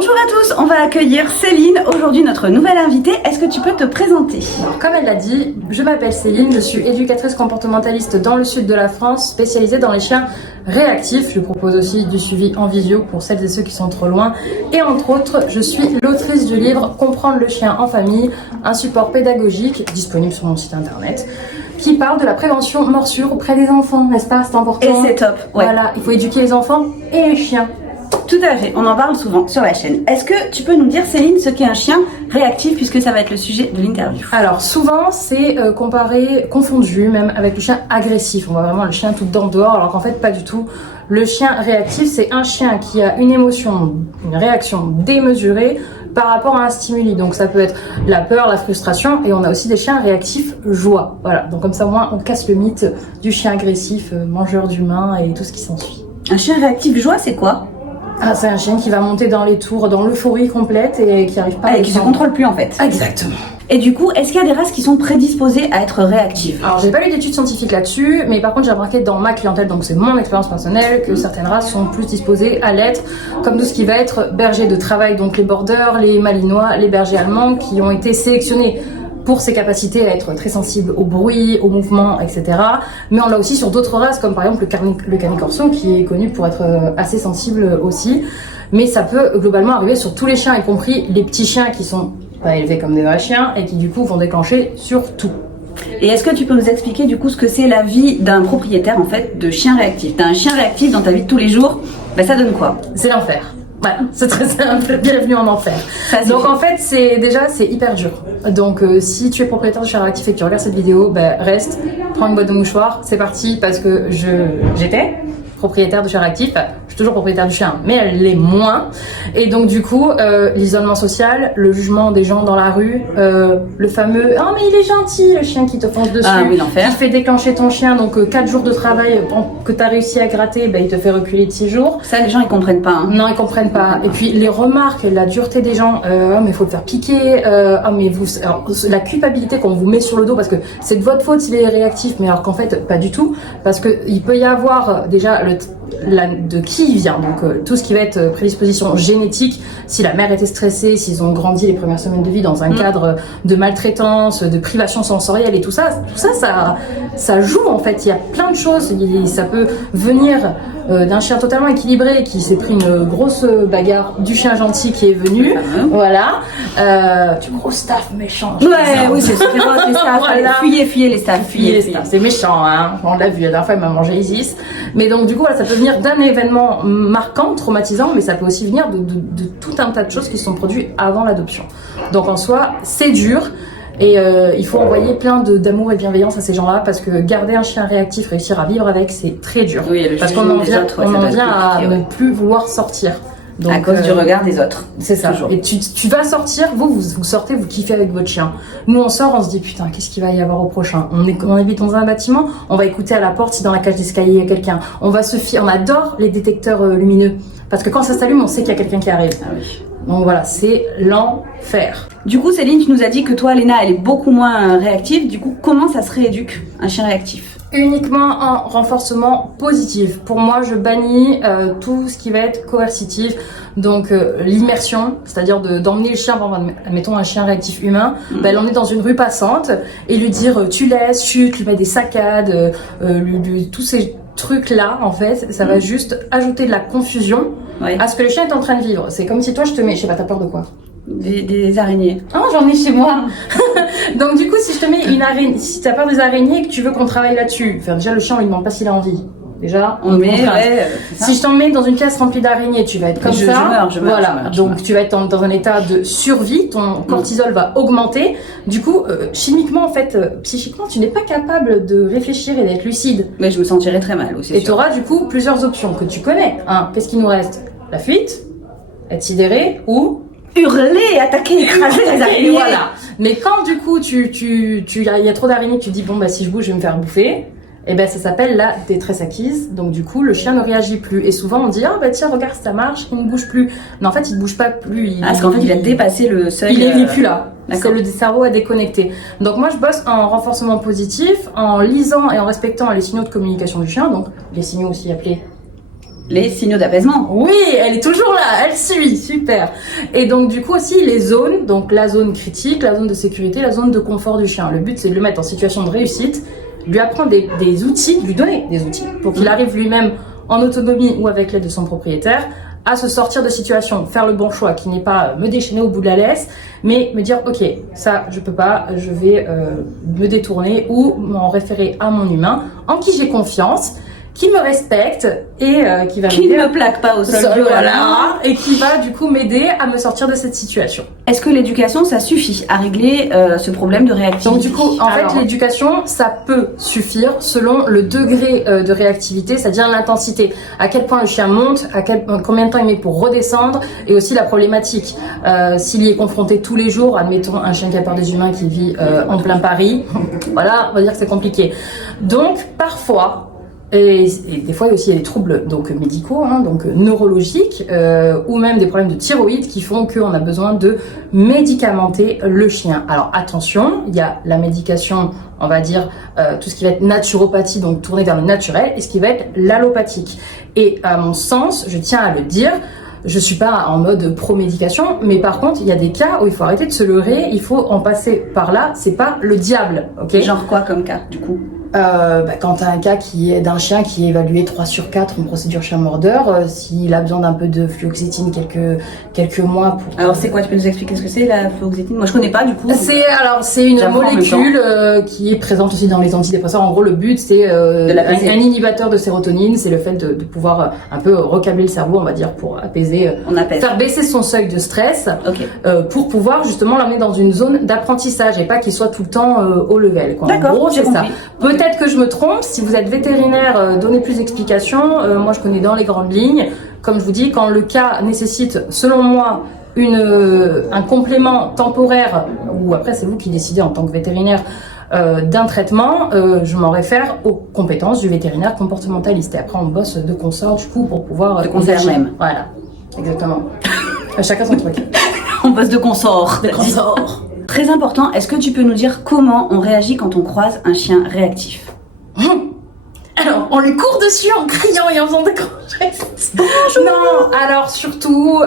Bonjour à tous, on va accueillir Céline, aujourd'hui notre nouvelle invitée. Est-ce que tu peux te présenter? Alors, comme elle l'a dit, je m'appelle Céline, je suis éducatrice comportementaliste dans le sud de la France, spécialisée dans les chiens réactifs. Je propose aussi du suivi en visio pour celles et ceux qui sont trop loin. Et entre autres, je suis l'autrice du livre Comprendre le chien en famille, un support pédagogique disponible sur mon site internet, qui parle de la prévention morsure auprès des enfants, n'est-ce pas? C'est important. Et c'est top, ouais. Voilà, il faut éduquer les enfants et les chiens. Tout à fait, on en parle souvent sur la chaîne. Est-ce que tu peux nous dire, Céline, ce qu'est un chien réactif, puisque ça va être le sujet de l'interview? Alors souvent c'est confondu même avec le chien agressif. On voit vraiment le chien tout dedans dehors, alors qu'en fait pas du tout. Le chien réactif, c'est un chien qui a une émotion, une réaction démesurée par rapport à un stimuli. Donc ça peut être la peur, la frustration, et on a aussi des chiens réactifs joie. Voilà, donc comme ça au moins on casse le mythe du chien agressif, mangeur d'humains et tout ce qui s'ensuit. Un chien réactif joie, c'est quoi? Ah, c'est un chien qui va monter dans les tours, dans l'euphorie complète et qui arrive pas à... Et qui se contrôle plus en fait. Exactement. Et du coup, est-ce qu'il y a des races qui sont prédisposées à être réactives? Alors, j'ai pas lu d'études scientifiques là-dessus, mais par contre, j'ai remarqué dans ma clientèle, donc c'est mon expérience personnelle, que certaines races sont plus disposées à l'être, comme tout ce qui va être berger de travail, donc les borders, les malinois, les bergers allemands, qui ont été sélectionnés pour ses capacités à être très sensibles au bruit, au mouvement, etc. Mais on l'a aussi sur d'autres races, comme par exemple le Canis Corso, qui est connu pour être assez sensible aussi. Mais ça peut globalement arriver sur tous les chiens, y compris les petits chiens qui sont pas élevés comme des vrais chiens et qui du coup vont déclencher sur tout. Et est-ce que tu peux nous expliquer du coup ce que c'est la vie d'un propriétaire en fait de chien réactif? T'as un chien réactif dans ta vie de tous les jours, ben ça donne quoi? C'est l'enfer. Voilà, c'est très simple, bienvenue en enfer. Donc en fait, c'est hyper dur. Donc si tu es propriétaire de chien réactif et que tu regardes cette vidéo, ben reste, prends une boîte de mouchoirs, c'est parti, parce que j'étais propriétaire de chien réactif, je suis toujours propriétaire du chien, mais elle l'est moins. Et donc du coup, l'isolement social, le jugement des gens dans la rue, le fameux « Oh mais il est gentil » le chien qui te fonce dessus, oui, l'enfer. qui fait déclencher ton chien, donc 4 jours de travail que tu as réussi à gratter, ben, il te fait reculer de 6 jours. Ça, les gens ils comprennent pas. Hein. Non, ils comprennent pas. Et puis les remarques, la dureté des gens, oh mais il faut le faire piquer, oh mais vous, alors, la culpabilité qu'on vous met sur le dos parce que c'est de votre faute s'il est réactif, mais alors qu'en fait pas du tout, parce que il peut y avoir déjà de qui il vient, donc tout ce qui va être prédisposition génétique, si la mère était stressée, s'ils ont grandi les premières semaines de vie dans un cadre de maltraitance, de privation sensorielle et tout ça joue en fait. Il y a plein de choses, ça peut venir d'un chien totalement équilibré qui s'est pris une grosse bagarre du chien gentil qui est venu, voilà, du gros staff méchant. Ouais, oui, c'est féroce les staffs. Voilà. Fuyez les staffs, fuyez les staffs. C'est méchant, hein. On l'a vu, la dernière fois il m'a mangé Isis. Mais donc du coup, voilà, ça peut venir d'un événement marquant, traumatisant, mais ça peut aussi venir de tout un tas de choses qui se sont produites avant l'adoption. Donc en soi, c'est dur. Et il faut envoyer plein d'amour et de bienveillance à ces gens-là, parce que garder un chien réactif, réussir à vivre avec, c'est très dur. Oui, parce qu'on en vient à ne plus vouloir sortir. Donc, à cause du regard des autres. C'est ça. Toujours. Et tu vas sortir, vous sortez, vous kiffez avec votre chien. Nous, on sort, on se dit putain, qu'est-ce qu'il va y avoir au prochain? On habite dans un bâtiment, on va écouter à la porte si dans la cage d'escalier il y a quelqu'un. On adore les détecteurs lumineux. Parce que quand ça s'allume, on sait qu'il y a quelqu'un qui arrive. Ah oui. Donc voilà, c'est l'enfer. Du coup, Céline, tu nous as dit que toi, Léna, elle est beaucoup moins réactive. Du coup, comment ça se rééduque, un chien réactif? Uniquement en renforcement positif. Pour moi, je bannis tout ce qui va être coercitif. Donc l'immersion, c'est-à-dire d'emmener le chien, mettons un chien réactif humain, l'emmener dans une rue passante et lui dire tu laisses, chute, lui mettre des saccades, tous ces trucs-là, en fait, ça va juste ajouter de la confusion à ce que le chien est en train de vivre. C'est comme si toi, je te mets, je sais pas, t'as peur de quoi? Des araignées. Ah, j'en ai chez moi. Donc du coup, si je te mets une araignée, si t'as peur des araignées et que tu veux qu'on travaille là-dessus, enfin, déjà le chien, on lui demande pas s'il a envie. Déjà, on met. Si je t'en mets dans une pièce remplie d'araignées, tu vas être comme ça. Je meurs. Donc tu vas être dans un état de survie, ton cortisol va augmenter. Du coup, chimiquement, en fait, psychiquement, tu n'es pas capable de réfléchir et d'être lucide. Mais je me sentirais très mal aussi. Et tu auras du coup plusieurs options que tu connais. Qu'est-ce qu'il nous reste? La fuite, être sidéré ou hurler, attaquer, écraser les araignées. Voilà. Mais quand du coup il y a trop d'araignées, tu te dis bon bah si je bouge je vais me faire bouffer. Et ben ça s'appelle la détresse acquise. Donc du coup le chien ne réagit plus. Et souvent on dit ah bah tiens regarde ça marche, il ne bouge plus. Non en fait il ne bouge pas plus. Parce qu'en fait il a dépassé le seuil. Il n'est plus là. C'est le cerveau à déconnecter. Donc moi je bosse en renforcement positif, en lisant et en respectant les signaux de communication du chien. Donc les signaux aussi appelés les signaux d'apaisement. Oui, elle est toujours là, elle suit, super. Et donc du coup aussi les zones, donc la zone critique, la zone de sécurité, la zone de confort du chien. Le but c'est de le mettre en situation de réussite, lui apprendre des outils, lui donner des outils pour qu'il arrive lui-même en autonomie ou avec l'aide de son propriétaire à se sortir de situation, faire le bon choix, qui n'est pas me déchaîner au bout de la laisse, mais me dire ok, ça je peux pas, je vais me détourner ou m'en référer à mon humain en qui j'ai confiance, qui me respecte et qui va Qui m'aider ne me plaque pas au sol, voilà, et qui va du coup m'aider à me sortir de cette situation. Est-ce que l'éducation, ça suffit à régler ce problème de réactivité? Donc du coup, en fait, l'éducation, ça peut suffire selon le degré de réactivité, c'est-à-dire l'intensité, à quel point le chien monte, combien de temps il met pour redescendre, et aussi la problématique. S'il y est confronté tous les jours, admettons un chien qui a peur des humains qui vit en plein Paris, voilà, on va dire que c'est compliqué. Donc parfois, et des fois, il y a aussi des troubles donc médicaux, donc neurologiques, ou même des problèmes de thyroïde qui font qu'on a besoin de médicamenter le chien. Alors attention, il y a la médication, on va dire, tout ce qui va être naturopathie, donc tourné vers le naturel, et ce qui va être l'allopathique. Et à mon sens, je tiens à le dire, je suis pas en mode pro-médication, mais par contre, il y a des cas où il faut arrêter de se leurrer, il faut en passer par là, c'est pas le diable, ok? Genre quoi comme cas, du coup? Quand tu as un cas qui est d'un chien qui est évalué 3 sur 4 en procédure chien mordeur, s'il a besoin d'un peu de fluoxétine quelques mois pour... Alors c'est quoi, tu peux nous expliquer ce que c'est la fluoxétine? Moi je connais pas du coup. C'est une molécule qui est présente aussi dans les antidépresseurs. En gros le but c'est un inhibiteur de sérotonine, c'est le fait de pouvoir un peu recabler le cerveau, on va dire, pour apaiser, faire baisser son seuil de stress, pour pouvoir justement l'amener dans une zone d'apprentissage et pas qu'il soit tout le temps au level, quoi. En gros c'est ça. Peut-être que je me trompe, si vous êtes vétérinaire, donnez plus d'explications. Moi, je connais dans les grandes lignes. Comme je vous dis, quand le cas nécessite, selon moi, un complément temporaire, ou après c'est vous qui décidez en tant que vétérinaire, d'un traitement, je m'en réfère aux compétences du vétérinaire comportementaliste. Et après, on bosse de consort, du coup, pour pouvoir... De concert même. Voilà, exactement. Chacun son truc. On bosse de consort. De consort. Très important, est-ce que tu peux nous dire comment on réagit quand on croise un chien réactif? Alors, on lui court dessus en criant et en faisant des grands gestes. Non, alors surtout,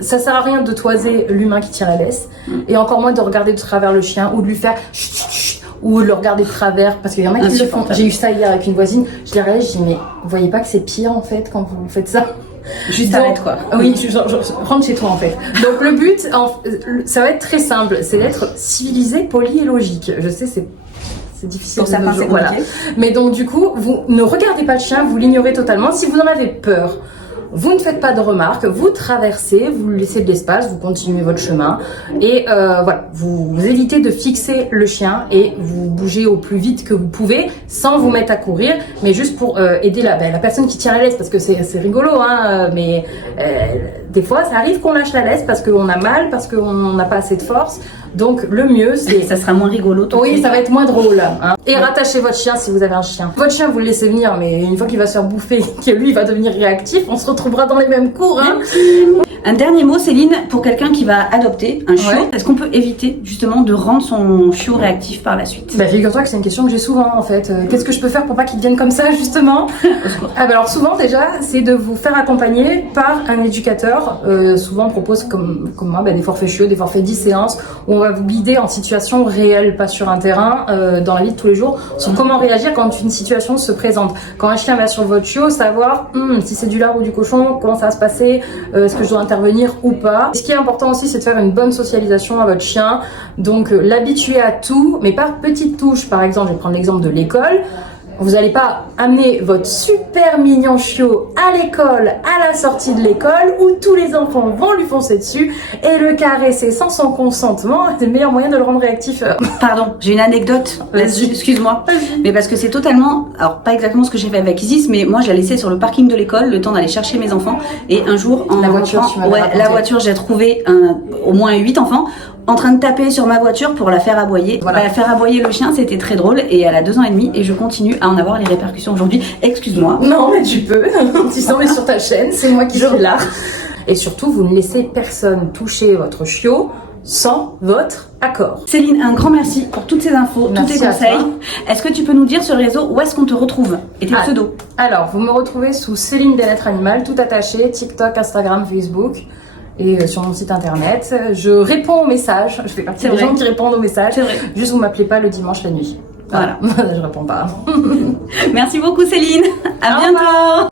ça sert à rien de toiser l'humain qui tire la laisse, et encore moins de regarder de travers le chien ou de lui faire chut, chut, ou de le regarder de travers, parce qu'il y en a qui le font. J'ai eu ça hier avec une voisine, je l'ai regardé, je dis mais vous voyez pas que c'est pire en fait quand vous faites ça? Juste arrête quoi. Oui, rentre chez toi en fait. Donc le but, ça va être très simple, c'est d'être civilisé, poli et logique. Je sais, c'est difficile. Pour certains, c'est voilà. Mais donc du coup, vous ne regardez pas le chien, vous l'ignorez totalement. Si vous en avez peur, vous ne faites pas de remarques, vous traversez, vous laissez de l'espace, vous continuez votre chemin et voilà, vous évitez de fixer le chien et vous bougez au plus vite que vous pouvez sans vous mettre à courir, mais juste pour aider la personne qui tient la laisse, parce que c'est rigolo, mais des fois ça arrive qu'on lâche la laisse parce qu'on a mal, parce qu'on n'a pas assez de force. Donc le mieux c'est... Ça sera moins rigolo. Oui, ça va être moins drôle. Et rattachez votre chien si vous avez un chien. Votre chien, vous le laissez venir, mais une fois qu'il va se faire bouffer, que lui va devenir réactif, on se retrouvera dans les mêmes cours. Un dernier mot, Céline, pour quelqu'un qui va adopter un chiot, est-ce qu'on peut éviter justement de rendre son chiot réactif par la suite? Figure-toi que c'est une question que j'ai souvent en fait. Qu'est-ce que je peux faire pour pas qu'il devienne comme ça justement? Alors souvent déjà, c'est de vous faire accompagner par un éducateur. Souvent on propose comme moi des forfaits chiots, des forfaits 10 séances où on va vous guider en situation réelle, pas sur un terrain, dans la vie de tous les jours, sur comment réagir quand une situation se présente. Quand un chien va sur votre chiot, savoir si c'est du lard ou du cochon, comment ça va se passer, est-ce que je dois intervenir ou pas. Ce qui est important aussi, c'est de faire une bonne socialisation à votre chien, donc l'habituer à tout, mais par petites touches. Par exemple, je vais prendre l'exemple de l'école. Vous n'allez pas amener votre super mignon chiot à l'école, à la sortie de l'école, où tous les enfants vont lui foncer dessus et le caresser sans son consentement. C'est le meilleur moyen de le rendre réactif. Pardon, j'ai une anecdote là-dessus, excuse-moi. Mais parce que c'est totalement, alors pas exactement ce que j'ai fait avec Isis, mais moi je la laissais sur le parking de l'école, le temps d'aller chercher mes enfants. Et un jour, en la voiture, la voiture, j'ai trouvé au moins 8 enfants en train de taper sur ma voiture pour la faire aboyer. Voilà. Faire aboyer le chien, c'était très drôle, et elle a 2 ans et demi et je continue à en avoir les répercussions aujourd'hui. Excuse-moi. Non, mais tu peux. Tu s'en mets sur ta chaîne, c'est moi qui suis là. Et surtout, vous ne laissez personne toucher votre chiot sans votre accord. Céline, un grand merci pour toutes ces infos, Merci tous tes à conseils. toi. Est-ce que tu peux nous dire sur le réseau où est-ce qu'on te retrouve et tes pseudos? Alors, vous me retrouvez sous Céline Bien-être Animal, tout attaché, TikTok, Instagram, Facebook et sur mon site internet. Je réponds aux messages, je fais partie des gens qui répondent aux messages. C'est vrai. Juste, vous m'appelez pas le dimanche la nuit. Voilà. Je réponds pas. Merci beaucoup Céline. À bientôt.